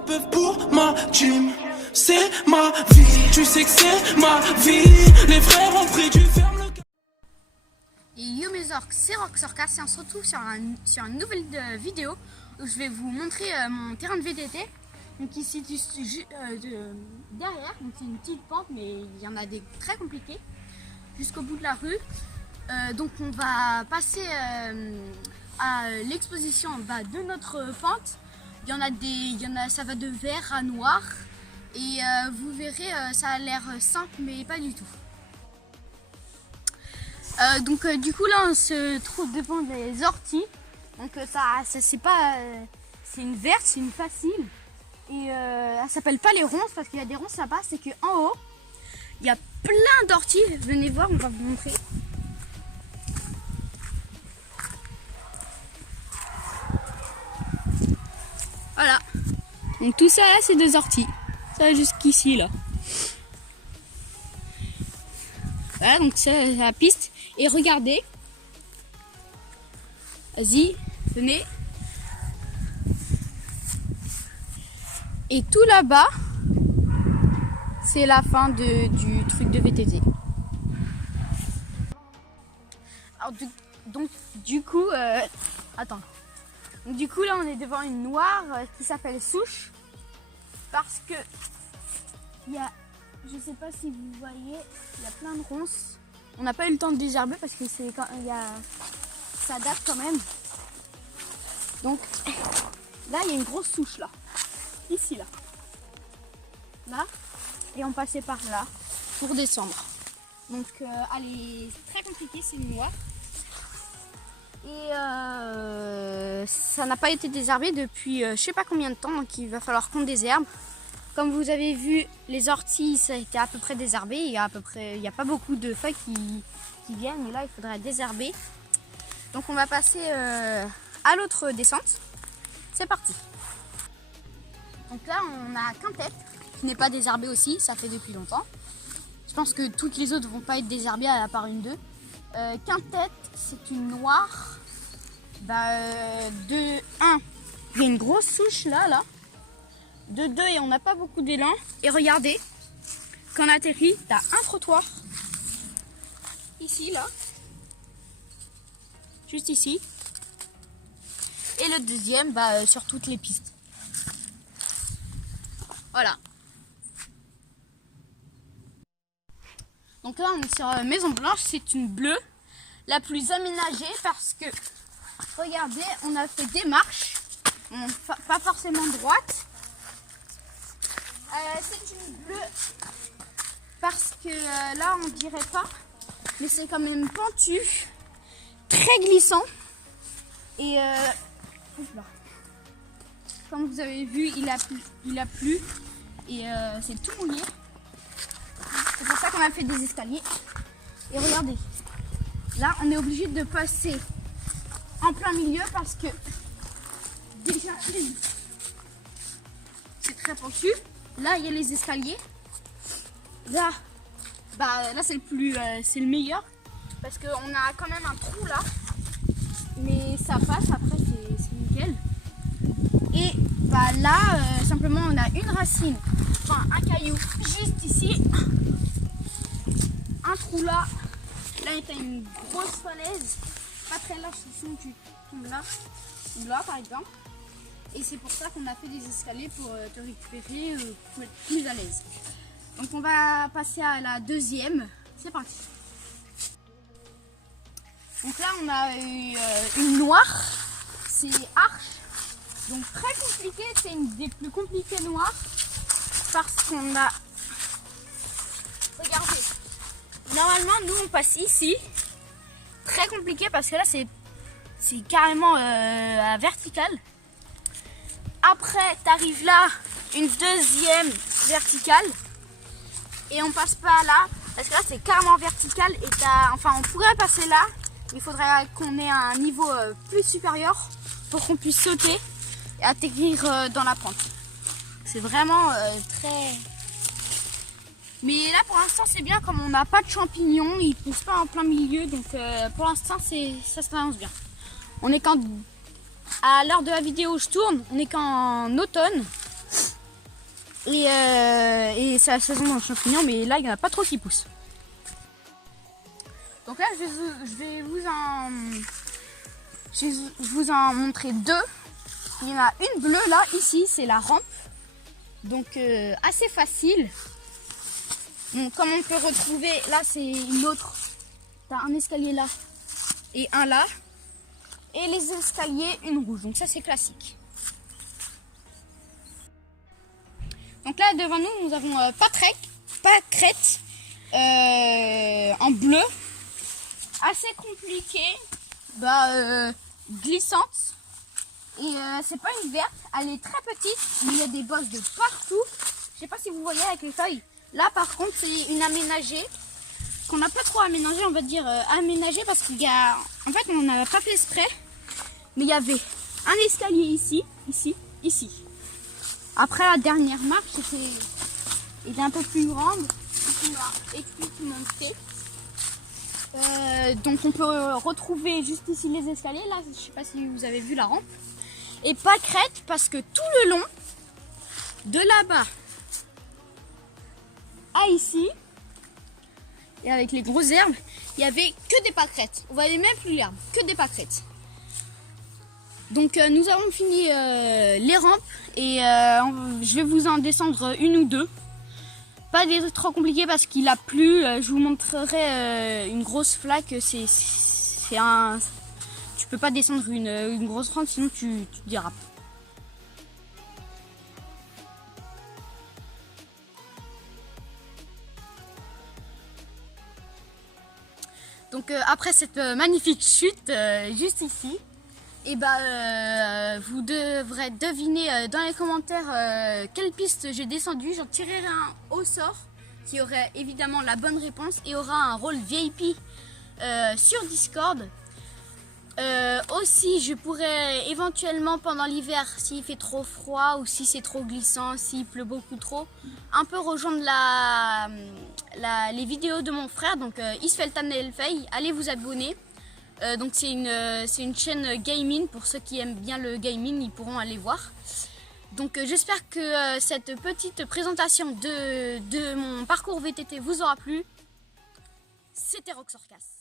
peuvent pour ma team. C'est ma vie, tu sais que c'est ma vie. Les frères ont pris du ferme le... Et yo mes orques, c'est Roxorcast et on se retrouve sur une nouvelle vidéo où je vais vous montrer mon terrain de VTT. Donc il se situe derrière, donc c'est une petite pente mais il y en a des très compliqués jusqu'au bout de la rue. Donc on va passer à l'exposition de notre pente. Ça va de vert à noir et vous verrez, ça a l'air simple mais pas du tout. Du coup là on se trouve devant des orties. Donc ça c'est pas, c'est une verte, c'est une facile et elle s'appelle pas les ronces parce qu'il y a des ronces là-bas. C'est que en haut il y a plein d'orties. Venez voir, on va vous montrer. Voilà. Donc tout ça là c'est des orties. Ça va jusqu'ici là. Voilà, donc c'est la piste. Et regardez. Vas-y, venez. Et tout là-bas, c'est la fin du truc de VTT. Alors, du coup, attends. Donc, du coup, là, on est devant une noire qui s'appelle souche. Parce que il y a, je sais pas si vous voyez, il y a plein de ronces. On n'a pas eu le temps de désherber parce que c'est quand ça date quand même. Donc là, il y a une grosse souche là. Ici là. Là. Et on passait par là pour descendre. Donc elle est très compliquée, c'est une noire. Et ça n'a pas été désherbé depuis je sais pas combien de temps, donc il va falloir qu'on désherbe. Comme vous avez vu, les orties, ça a été à peu près désherbé. Il n'y a pas beaucoup de feuilles qui viennent, mais là il faudrait désherber. Donc on va passer à l'autre descente. C'est parti. Donc là on a Quintette qui n'est pas désherbé aussi, ça fait depuis longtemps. Je pense que toutes les autres vont pas être désherbées à part une d'eux. Quintette, c'est une noire. De 1, il y a une grosse souche là. De 2, et on n'a pas beaucoup d'élan. Et regardez, quand on atterrit, t'as un trottoir. Ici, là. Juste ici. Et le deuxième, sur toutes les pistes. Voilà. Donc là, on est sur Maison Blanche. C'est une bleue, la plus aménagée parce que, regardez, on a fait des marches. Bon, pas forcément droite. C'est une bleue parce que là on dirait pas, mais c'est quand même pentu, très glissant et comme vous avez vu il a plu et c'est tout mouillé. C'est pour ça qu'on a fait des escaliers. Et regardez, là on est obligé de passer en plein milieu parce que déjà c'est très pentu. Là, il y a les escaliers. Là, là c'est le meilleur parce qu'on a quand même un trou là, mais ça passe. Après, c'est nickel. Et là, simplement, on a une racine, enfin un caillou juste ici, un trou là. Là, il y a une grosse falaise, pas très large, sinon tu tombes là, ou là par exemple. Et c'est pour ça qu'on a fait des escaliers pour te récupérer, pour être plus à l'aise. Donc on va passer à la deuxième. C'est parti. Donc là on a eu une noire. C'est arche. Donc très compliqué. C'est une des plus compliquées noires. Parce qu'on a... Regardez. Normalement nous on passe ici. Très compliqué parce que là c'est carrément à verticale. Après, tu arrives là, une deuxième verticale. Et on passe pas là, parce que là c'est carrément vertical. Et on pourrait passer là, mais il faudrait qu'on ait un niveau plus supérieur pour qu'on puisse sauter et atterrir dans la pente. C'est vraiment très... Mais là pour l'instant c'est bien, comme on n'a pas de champignons, ils ne poussent pas en plein milieu. Donc pour l'instant ça se balance bien. On est quand... À l'heure de la vidéo où je tourne, on est qu'en automne. Et c'est la saison dans le champignon, mais là il n'y en a pas trop qui poussent. Donc là je vais vous en montrer deux. Il y en a une bleue là, ici, c'est la rampe. Donc assez facile. Bon, comme on peut retrouver, là c'est une autre. T'as un escalier là et un là. Et les escaliers, une rouge. Donc ça c'est classique. Donc là devant nous avons pâquerette en bleu. Assez compliqué. Glissante. Et c'est pas une verte, elle est très petite, il y a des bosses de partout. Je sais pas si vous voyez avec les feuilles. Là par contre c'est une aménagée, qu'on n'a pas trop aménagée, on va dire aménagée parce qu'il y a... En fait on n'a pas fait exprès, mais il y avait un escalier ici, ici. Après la dernière marche était un peu plus grande, et puis monter. Donc on peut retrouver juste ici les escaliers, là je sais pas si vous avez vu la rampe. Et pâquerette parce que tout le long, de là-bas à ici, et avec les grosses herbes, il y avait que des pâquerettes. On voyait même plus l'herbe, que des pâquerettes. Donc nous avons fini les rampes et je vais vous en descendre une ou deux. Pas des trucs trop compliqués parce qu'il a plu. Je vous montrerai une grosse flaque. Tu peux pas descendre une grosse rampe sinon tu dérapes. Donc après cette magnifique chute juste ici, et vous devrez deviner dans les commentaires quelle piste j'ai descendu. J'en tirerai un au sort qui aurait évidemment la bonne réponse et aura un rôle VIP sur Discord. Aussi je pourrais éventuellement pendant l'hiver, s'il fait trop froid ou si c'est trop glissant, s'il pleut beaucoup trop, un peu rejoindre les vidéos de mon frère, donc Isfeltan Elfey. Allez vous abonner. Donc c'est une chaîne gaming, pour ceux qui aiment bien le gaming, ils pourront aller voir. Donc j'espère que cette petite présentation de mon parcours VTT vous aura plu. C'était Roxorcas.